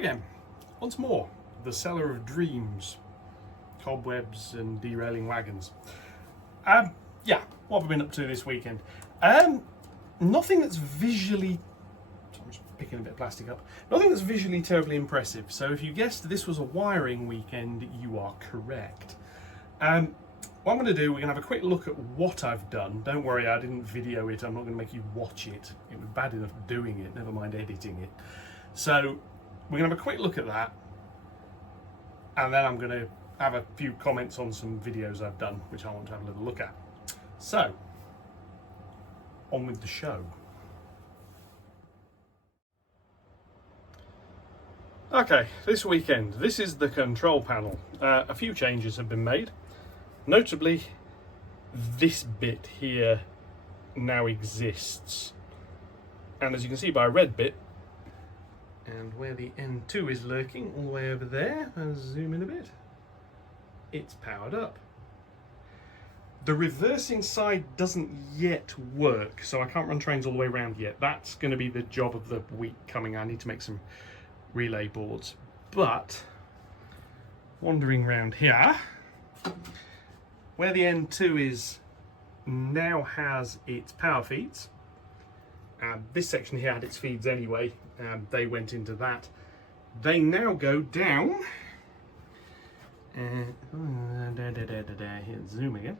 again, once more, the seller of dreams, cobwebs and derailing wagons. Yeah, what have I been up to this weekend? Nothing that's visually, I'm just picking a bit of plastic up, nothing that's visually terribly impressive. So if you guessed this was a wiring weekend, you are correct. What I'm going to do, we're going to have a quick look at what I've done. Don't worry, I didn't video it, I'm not going to make you watch it. It was bad enough doing it, never mind editing it. So we're going to have a quick look at that, and then I'm going to have a few comments on some videos I've done, which I want to have a little look at. So, on with the show. Okay, this weekend, this is the control panel. A few changes have been made. Notably, this bit here now exists. And as you can see by a red bit, and where the N2 is lurking, all the way over there, I'll zoom in a bit, it's powered up. The reversing side doesn't yet work, so I can't run trains all the way around yet. That's going to be the job of the week coming. I need to make some relay boards. But, wandering around here, where the N2 is now has its power feeds. This section here had its feeds anyway. They went into that. They now go down. Here, zoom again.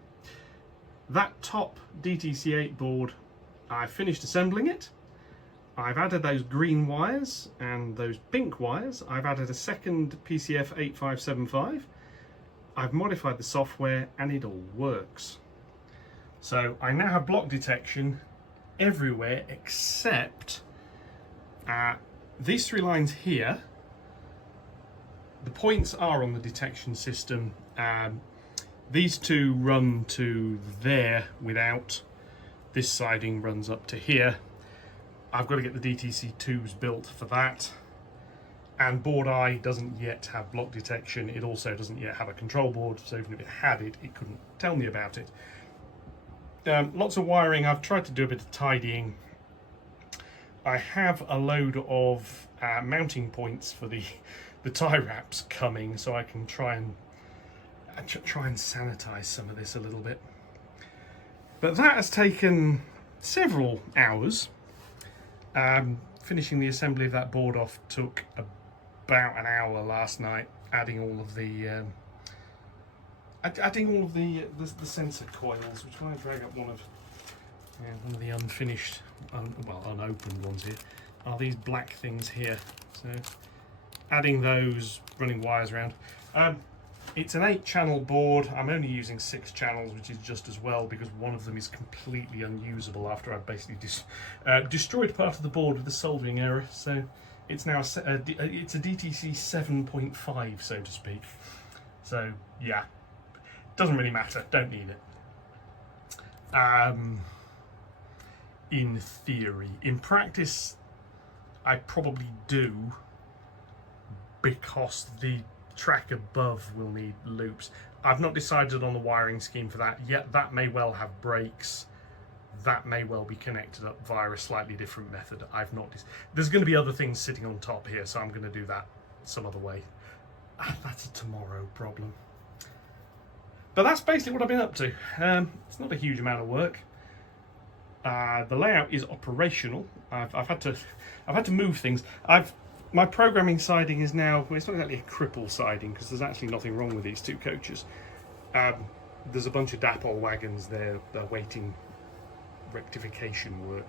That top DTC8 board, I finished assembling it. I've added those green wires and those pink wires. I've added a second PCF 8575. I've modified the software and it all works. So I now have block detection everywhere except these three lines here. The points are on the detection system. These two run to there without. This siding runs up to here. I've got to get the DTC2s built for that. And board I doesn't yet have block detection. It also doesn't yet have a control board, so even if it had it, it couldn't tell me about it. Lots of wiring. I've tried to do a bit of tidying. I have a load of mounting points for the tie wraps coming, so I can try and sanitize some of this a little bit. But that has taken several hours. Finishing the assembly of that board off took about an hour last night, adding all of the sensor coils, which when I drag up one of the unfinished, unopened ones here, are these black things here. So adding those, running wires around. It's an 8-channel board. I'm only using 6 channels, which is just as well because one of them is completely unusable after I've basically destroyed part of the board with a soldering error. So it's now it's a DTC 7.5, so to speak. So yeah, doesn't really matter. Don't need it. In theory, in practice, I probably do, because the track above will need loops. I've not decided on the wiring scheme for that yet. That may well have brakes. That may well be connected up via a slightly different method. I've not. There's going to be other things sitting on top here, so I'm going to do that some other way. That's a tomorrow problem. But that's basically what I've been up to. It's not a huge amount of work. The layout is operational. I've had to move things. My programming siding is now, well, it's not exactly a cripple siding because there's actually nothing wrong with these two coaches. There's a bunch of DAPOL wagons there awaiting rectification work.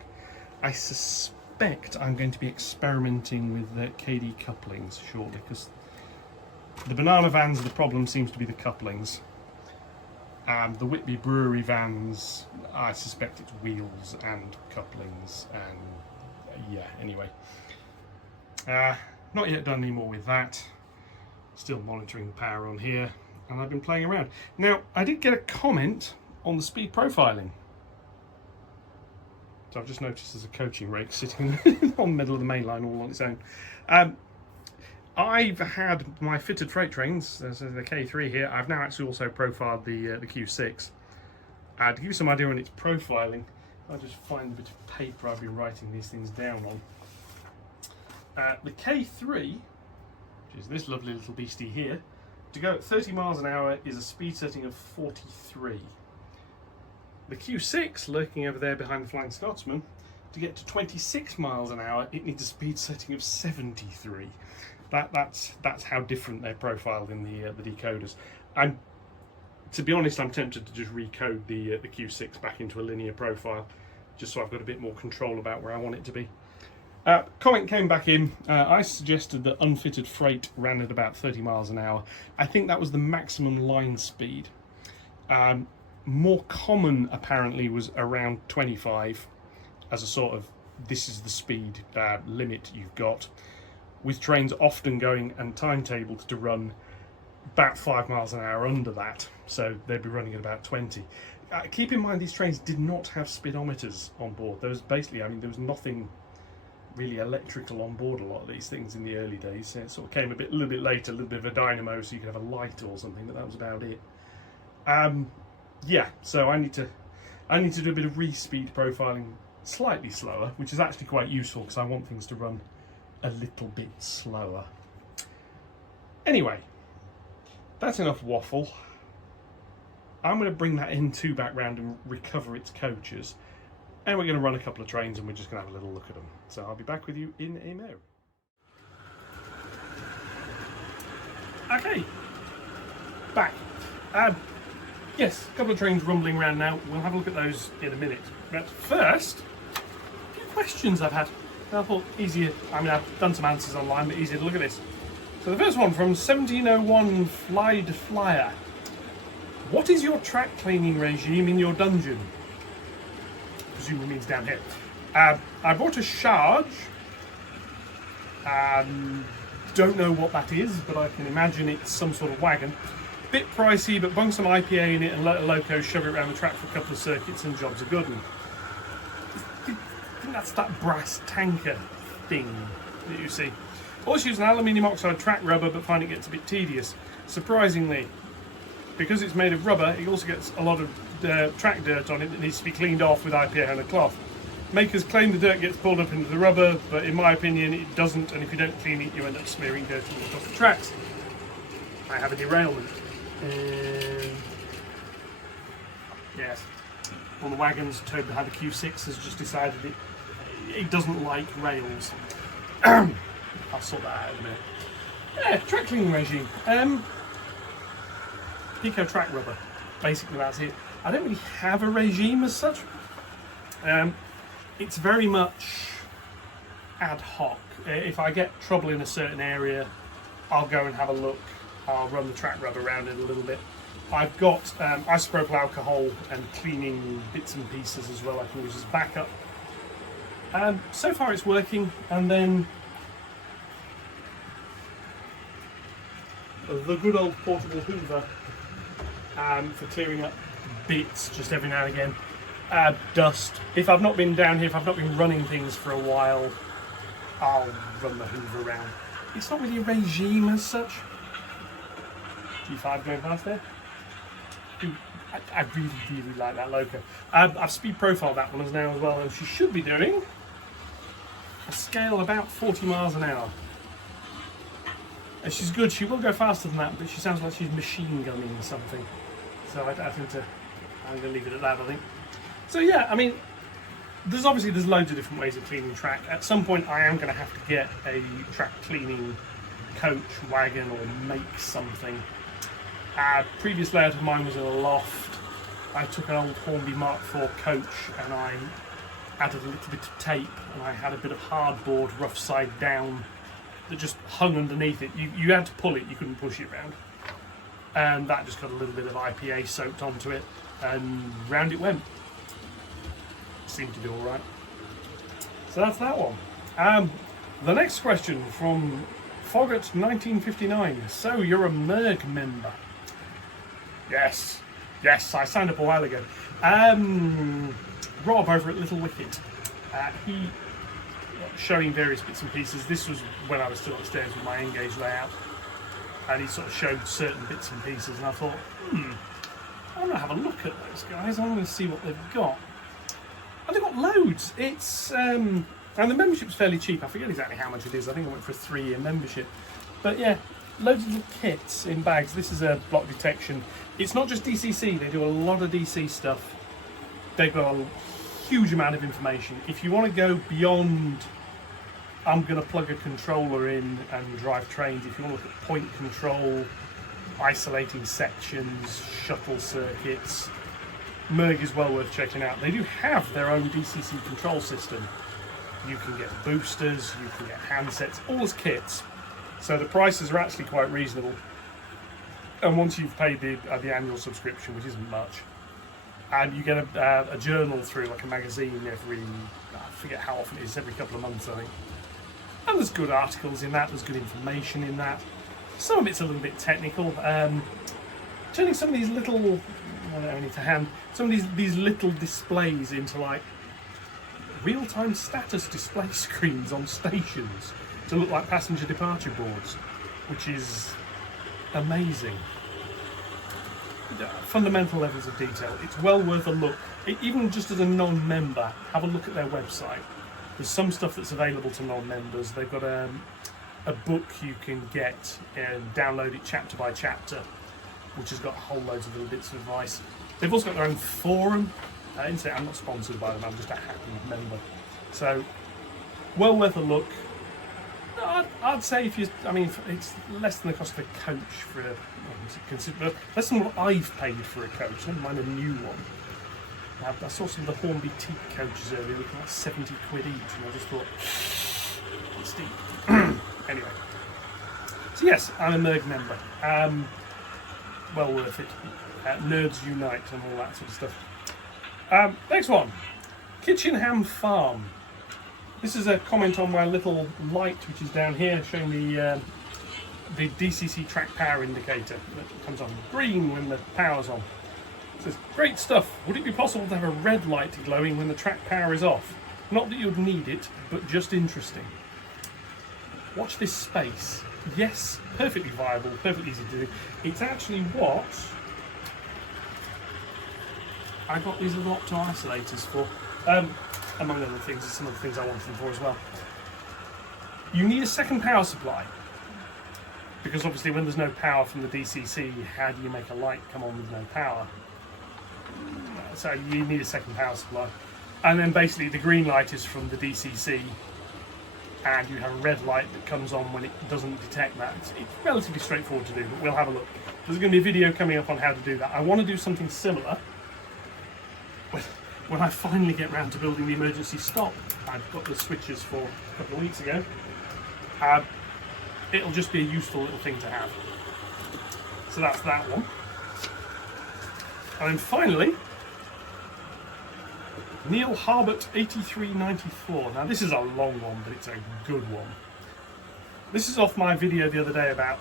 I suspect I'm going to be experimenting with the KD couplings shortly because the banana vans, the problem seems to be the couplings. The Whitby Brewery vans, I suspect it's wheels and couplings, and yeah, anyway. Not yet done any more with that. Still monitoring the power on here, and I've been playing around. Now, I did get a comment on the speed profiling. So I've just noticed there's a coaching rake sitting on the middle of the main line all on its own. I've had my fitted freight trains, so the K3 here. I've now actually also profiled the Q6. To give you some idea on its profiling, I'll just find the bit of paper I've been writing these things down on. The K3 which is this lovely little beastie here, to go at 30 miles an hour is a speed setting of 43. The Q6, lurking over there behind the Flying Scotsman, to get to 26 miles an hour, it needs a speed setting of 73. That's how different they're profiled in the decoders. And to be honest, I'm tempted to just recode the Q6 back into a linear profile, just so I've got a bit more control about where I want it to be. Comment came back in. I suggested that unfitted freight ran at about 30 miles an hour. I think that was the maximum line speed. More common apparently was around 25 as a sort of, this is the speed limit you've got, with trains often going and timetabled to run about 5 miles an hour under that, so they'd be running at about 20. Keep in mind these trains did not have speedometers on board. There was basically, there was nothing really electrical on board a lot of these things in the early days. It sort of came a little bit later, a little bit of a dynamo so you could have a light or something, but that was about it. Yeah, so I need to do a bit of re-speed profiling slightly slower, which is actually quite useful because I want things to run a little bit slower. Anyway, that's enough waffle. I'm going to bring that M2 back round and recover its coaches, and we're going to run a couple of trains and we're just going to have a little look at them. So I'll be back with you in a mo. Okay, back. Yes, a couple of trains rumbling around now. We'll have a look at those in a minute. But first, a few questions I've had. And I thought easier, I've done some answers online, but easier to look at this. So the first one from 1701 Flyed Flyer. What is your track cleaning regime in your dungeon? Presumably means down here. I bought a charge. Don't know what that is, but I can imagine it's some sort of wagon. Bit pricey, but bung some IPA in it and let a loco shove it around the track for a couple of circuits and jobs are good. And I think that's that brass tanker thing that you see. Also use an aluminium oxide track rubber, but find it gets a bit tedious. Surprisingly, because it's made of rubber, it also gets a lot of track dirt on it that needs to be cleaned off with IPA and a cloth. Makers claim the dirt gets pulled up into the rubber, but in my opinion it doesn't, and if you don't clean it you end up smearing dirt all across the tracks. I have a derailment. Yes, one of the wagons towed behind the Q6 has just decided it doesn't like rails. I'll sort that out in a minute. Yeah, track cleaning regime. Eco track rubber. Basically that's it. I don't really have a regime as such. It's very much ad hoc. If I get trouble in a certain area, I'll go and have a look. I'll run the track rubber around it a little bit. I've got isopropyl alcohol and cleaning bits and pieces as well I can use as backup. So far it's working, and then the good old portable hoover for clearing up bits just every now and again. Dust. If I've not been down here, if I've not been running things for a while, I'll run the hoover around. It's not really a regime as such. G5 going past there. I really, really like that loco. I've speed profiled that one now as well, and she should be doing a scale of about 40 miles an hour. And she's good. She will go faster than that, but she sounds like she's machine gunning something. So I'm going to leave it at that, I think. So yeah, there's loads of different ways of cleaning track. At some point I am going to have to get a track cleaning coach, wagon, or make something. Previous layout of mine was in a loft. I took an old Hornby Mark IV coach and I added a little bit of tape, and I had a bit of hardboard rough side down that just hung underneath it. You had to pull it, you couldn't push it round. And that just got a little bit of IPA soaked onto it, and round it went. Seemed to do alright. So that's that one. The next question from Foggart1959. So you're a Merg member? Yes, I signed up a while ago. Rob over at Little Wicket, he showing various bits and pieces. This was when I was still upstairs with my Engage layout, and he sort of showed certain bits and pieces, and I thought, I'm going to have a look at those guys. I'm going to see what they've got. And they've got loads. It's and the membership's fairly cheap. I forget exactly how much it is. I think I went for a 3-year membership. But yeah, loads of little kits in bags. This is a block detection. It's not just DCC, they do a lot of DC stuff. They've got a huge amount of information. If you want to go beyond, I'm going to plug a controller in and drive trains, if you want to look at point control, isolating sections, shuttle circuits, Merg is well worth checking out. They do have their own DCC control system. You can get boosters, you can get handsets, all as kits. So the prices are actually quite reasonable. And once you've paid the annual subscription, which isn't much, and you get a journal through, like a magazine every, I forget how often it is, every couple of months I think. And there's good articles in that, there's good information in that. Some of it's a little bit technical. Turning some of these little, I need to hand, some of these little displays into like real-time status display screens on stations to look like passenger departure boards, which is amazing. Fundamental levels of detail. It's well worth a look. Even just as a non-member, have a look at their website. There's some stuff that's available to non-members. They've got a book you can get and download it chapter by chapter, which has got whole loads of little bits of advice. They've also got their own forum. I'm not sponsored by them, I'm just a happy member. So, well worth a look. I'd say if you, I mean, it's less than the cost of a coach for less than what I've paid for a coach, never mind a new one. I saw some of the Hornby teak coaches earlier, looking like 70 quid each, and I just thought, it's steep. Anyway. So yes, I'm a Merg member. Well worth it. Nerds Unite and all that sort of stuff. Next one. Kitchen Ham Farm. This is a comment on my little light, which is down here, showing the DCC track power indicator that comes on green when the power's on. It says, great stuff. Would it be possible to have a red light glowing when the track power is off? Not that you'd need it, but just interesting. Watch this space. Yes, perfectly viable, perfectly easy to do. It's actually what I got these little opto isolators for. Among other things, some of the things I wanted them for as well. You need a second power supply, because obviously when there's no power from the DCC, how do you make a light come on with no power? So you need a second power supply. And then basically the green light is from the DCC, and you have a red light that comes on when it doesn't detect that. It's relatively straightforward to do, but we'll have a look. There's going to be a video coming up on how to do that. I want to do something similar when I finally get round to building the emergency stop. I've got the switches for a couple of weeks ago. It'll just be a useful little thing to have. So that's that one. And then finally, Neil Harbert 8394. Now this is a long one, but it's a good one. This is off my video the other day about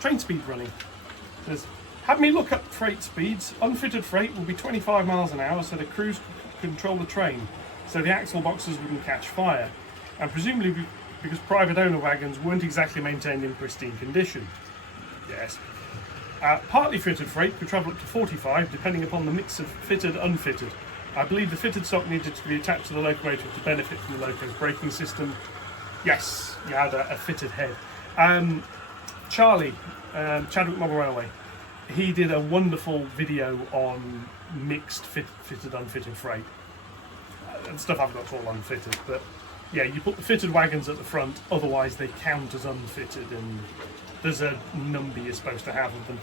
train speed running. It says, have me look up freight speeds. Unfitted freight will be 25 miles an hour, so the crews control the train, so the axle boxes wouldn't catch fire. And presumably because private owner wagons weren't exactly maintained in pristine condition. Yes. Partly fitted freight could travel up to 45, depending upon the mix of fitted and unfitted. I believe the fitted stock needed to be attached to the locomotive to benefit from the loco's braking system. Yes, you had a fitted head. Charlie, Chadwick Model Railway, he did a wonderful video on mixed fitted unfitted freight. And stuff I've got all unfitted, but yeah, you put the fitted wagons at the front, otherwise they count as unfitted, and there's a number you're supposed to have of them.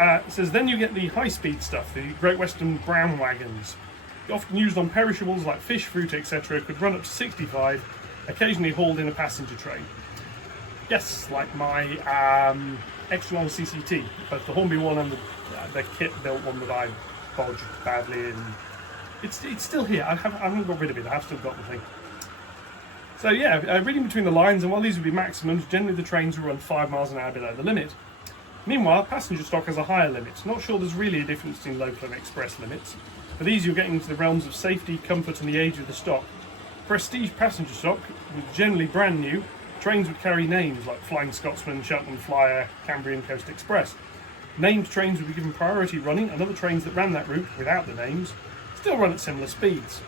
It says, then you get the high-speed stuff, the Great Western brown wagons. Often used on perishables like fish, fruit, etc., could run up to 65, occasionally hauled in a passenger train. Yes, like my extra long CCT, both the Hornby one and the kit-built one that I bodged badly, and it's still here. I haven't got rid of it, I have still got the thing. So yeah, reading between the lines, and while these would be maximums, generally the trains will run 5 miles an hour below the limit. Meanwhile, passenger stock has a higher limit. Not sure there's really a difference between local and express limits. For these, you're getting into the realms of safety, comfort, and the age of the stock. Prestige passenger stock was generally brand new. Trains would carry names like Flying Scotsman, Cheltenham Flyer, Cambrian Coast Express. Named trains would be given priority running, and other trains that ran that route without the names still run at similar speeds.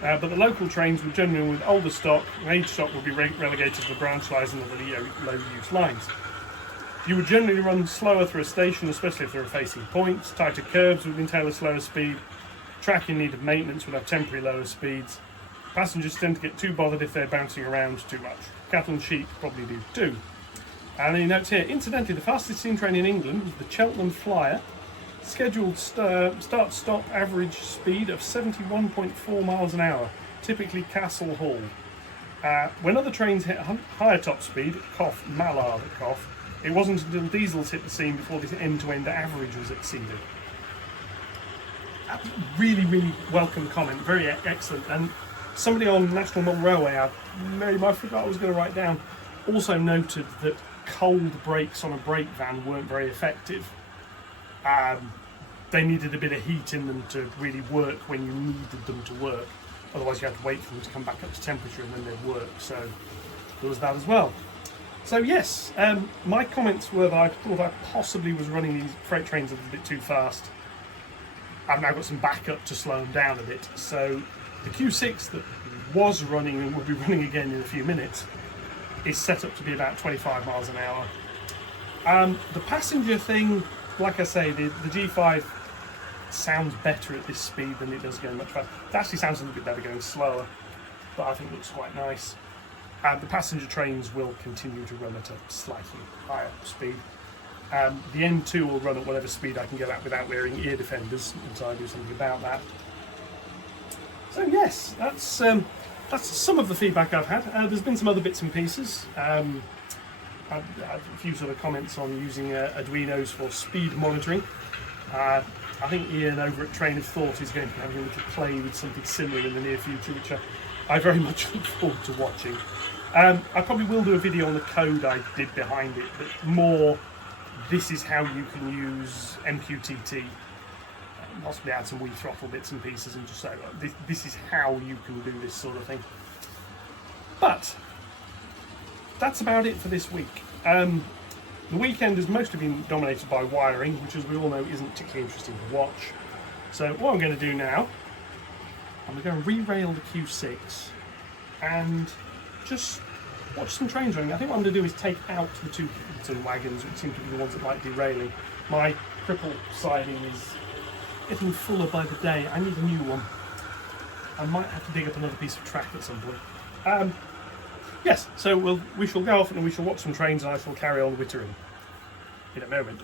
But the local trains were generally with older stock, and age stock would be relegated to the branch lines and the low-use lines. You would generally run slower through a station, especially if they were facing points. Tighter curves would entail a slower speed. Track in need of maintenance would have temporary lower speeds. Passengers tend to get too bothered if they're bouncing around too much. Cattle and sheep probably do too. And then he notes here, incidentally, the fastest steam train in England was the Cheltenham Flyer. Scheduled start-stop average speed of 71.4 miles an hour, typically Castle Hall. When other trains hit higher top speed, cough, mallard cough, it wasn't until diesels hit the scene before this end-to-end average was exceeded. Really, really welcome comment, very excellent. And somebody on National Model Railway, I forgot I was going to write down, also noted that cold brakes on a brake van weren't very effective. They needed a bit of heat in them to really work when you needed them to work. Otherwise you had to wait for them to come back up to temperature and then they'd work. So there was that as well. So yes, my comments were that I thought I possibly was running these freight trains a little bit too fast. I've now got some backup to slow them down a bit. So the Q6 that was running and will be running again in a few minutes is set up to be about 25 miles an hour. The passenger thing, like I say, the G5 sounds better at this speed than it does going much faster. It actually sounds a little bit better going slower, but I think it looks quite nice. The passenger trains will continue to run at a slightly higher speed. The N2 will run at whatever speed I can get at without wearing ear defenders until I do something about that. So yes, that's some of the feedback I've had. There's been some other bits and pieces. I've a few sort of comments on using Arduinos for speed monitoring. I think Ian over at Train of Thought is going to be having a little play with something similar in the near future, which I very much look forward to watching. I probably will do a video on the code I did behind it, but more this is how you can use MQTT, possibly add some Wii throttle bits and pieces and just say, this is how you can do this sort of thing. But that's about it for this week. The weekend has mostly been dominated by wiring, which as we all know isn't particularly interesting to watch. So what I'm going to do now, I'm going to re-rail the Q6 and just watch some trains running. I think what I'm going to do is take out the two wagons, which seem to be the ones that might be derailing. My cripple siding is getting fuller by the day. I need a new one. I might have to dig up another piece of track at some point. Yes, so we shall go off and we shall watch some trains and I shall carry on wittering in a moment.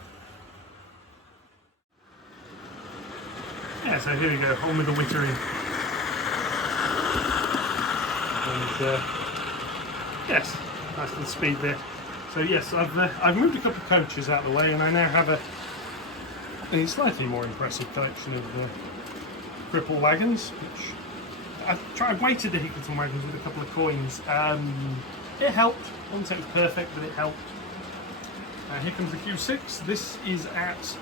Yeah, so here we go, on with the wittering. And yes, nice little speed there. So yes, I've moved a couple of coaches out of the way and I now have a slightly more impressive collection of cripple wagons, which I weighted the Hickelton wagons with a couple of coins. It helped. I wouldn't say it was perfect, but it helped. Here comes the Q6. This is at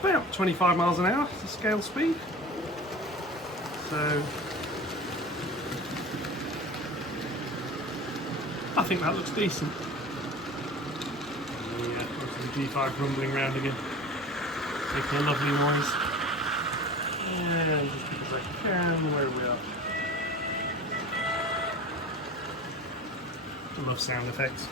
about 25 miles an hour, the scale speed. So I think that looks decent. Yeah, the G5 rumbling around again, making a lovely noise. And just because I can, where we are. I love sound effects.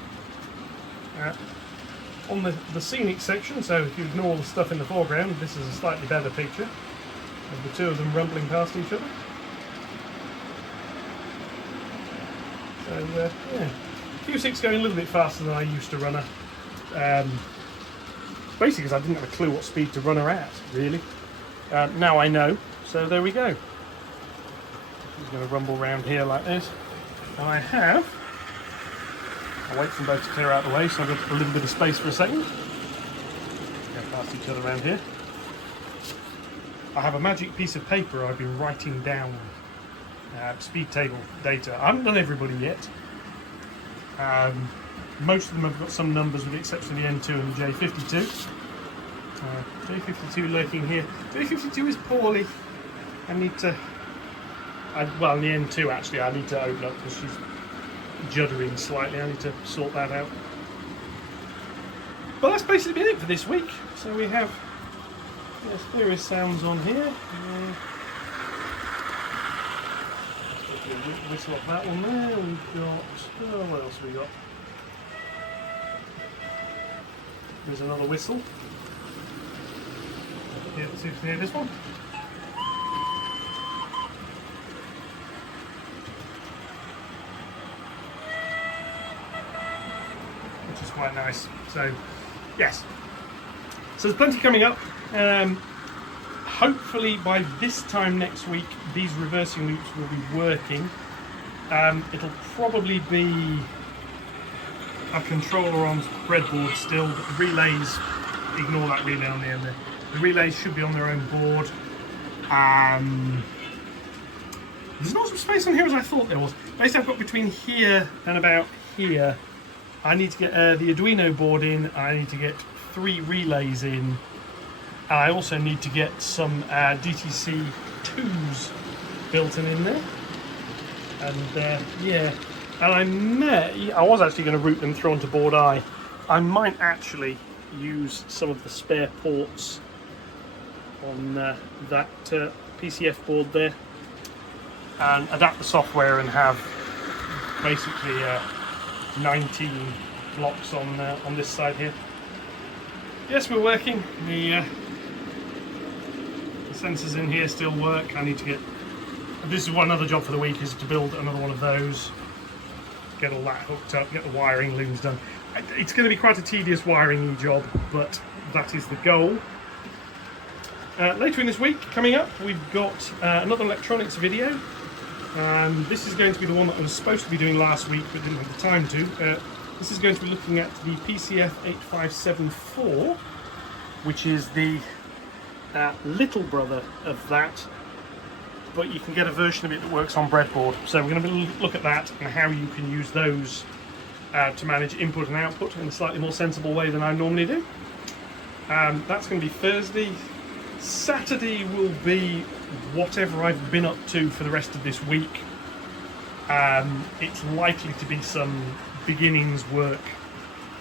On the scenic section, so if you ignore the stuff in the foreground, this is a slightly better picture of the two of them rumbling past each other. So yeah, Q6 going a little bit faster than I used to run her. Basically because I didn't have a clue what speed to run her at, really. Now I know, so there we go. She's going to rumble around here like this. And I'll wait for them both to clear out the way so I've got a little bit of space for a second. Go past each other around here. I have a magic piece of paper I've been writing down speed table data. I haven't done everybody yet. Most of them have got some numbers with the exception of the N2 and the J52. J52 lurking here. J52 is poorly. I need to... well, the N2 actually I need to open up because she's juddering slightly. I need to sort that out. But that's basically been it for this week. So we have various sounds on here. Whistle up that one there. We've got, oh, what else have we got? There's another whistle. Yeah, let's see if you can hear this one. Which is quite nice. So, yes. So there's plenty coming up. Hopefully by this time next week, these reversing loops will be working. It'll probably be a controller on breadboard still, but the relays, ignore that relay on the end there. The relays should be on their own board. There's not as much space on here as I thought there was. Basically I've got between here and about here, I need to get the Arduino board in, I need to get 3 relays in. I also need to get some DTC 2s built in there. And yeah, and I was actually going to route them through onto board I. I might actually use some of the spare ports on that PCF board there and adapt the software and have basically 19 blocks on this side here. Yes, we're working. The sensors in here still work. I need to get, this is one other job for the week, is to build another one of those, get all that hooked up, get the wiring looms done. It's going to be quite a tedious wiring job, but that is the goal. Later in this week, coming up, we've got another electronics video. This is going to be the one that I was supposed to be doing last week but didn't have the time to. This is going to be looking at the PCF 8574, which is the little brother of that, but you can get a version of it that works on breadboard. So we're going to look at that and how you can use those to manage input and output in a slightly more sensible way than I normally do. That's going to be Thursday. Saturday will be whatever I've been up to for the rest of this week. It's likely to be some beginnings work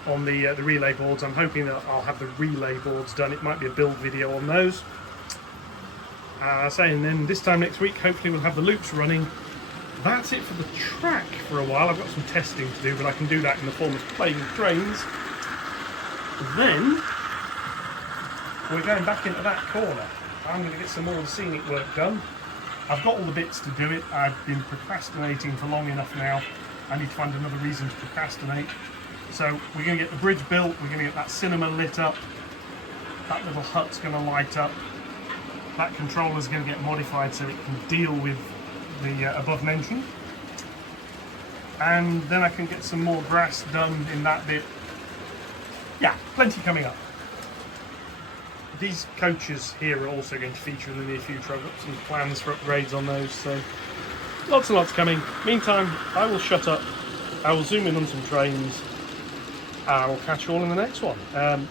on the relay boards. I'm hoping that I'll have the relay boards done. It might be a build video on those. And then this time next week, hopefully we'll have the loops running. That's it for the track for a while. I've got some testing to do, but I can do that in the form of playing with trains. Then we're going back into that corner. I'm going to get some more of the scenic work done. I've got all the bits to do it. I've been procrastinating for long enough now. I need to find another reason to procrastinate. So we're going to get the bridge built, we're going to get that cinema lit up, that little hut's going to light up, that controller's going to get modified so it can deal with the above mentioned. And then I can get some more brass done in that bit. Yeah, plenty coming up. These coaches here are also going to feature in the near future. I've got some plans for upgrades on those, so lots and lots coming. Meantime, I will shut up. I will zoom in on some trains. I will catch you all in the next one.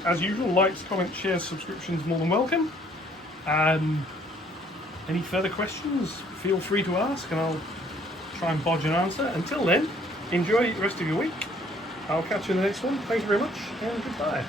As usual, likes, comments, shares, subscriptions, more than welcome. Any further questions, feel free to ask and I'll try and bodge an answer. Until then, enjoy the rest of your week. I'll catch you in the next one. Thank you very much and goodbye.